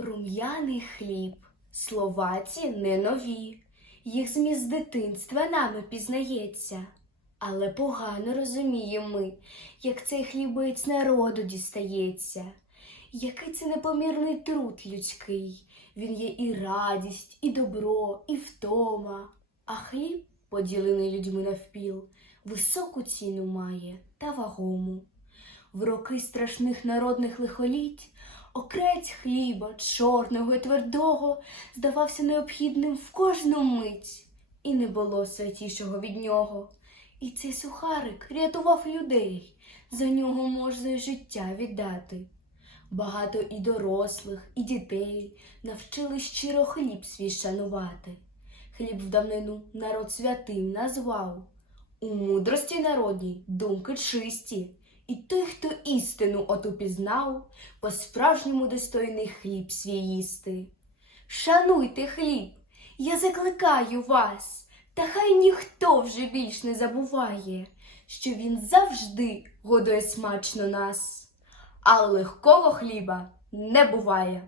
Рум'яний хліб, слова ці не нові, їх зміст дитинства нами пізнається. Але погано розуміємо ми, як цей хлібець народу дістається. Який це непомірний труд людський, він є і радість, і добро, і втома. А хліб, поділений людьми навпіл, високу ціну має та вагому. В роки страшних народних лихоліть окрець хліба, чорного і твердого, здавався необхідним в кожну мить, і не було святішого від нього. І цей сухарик рятував людей, за нього можна й життя віддати. Багато і дорослих, і дітей навчили щиро хліб свій шанувати. Хліб в давнину народ святим назвав. У мудрості народній думки чисті, і той, хто істину оту пізнав, по-справжньому достойний хліб свій їсти. Шануйте хліб, я закликаю вас, та хай ніхто вже більш не забуває, що він завжди годує смачно нас, а легкого хліба не буває.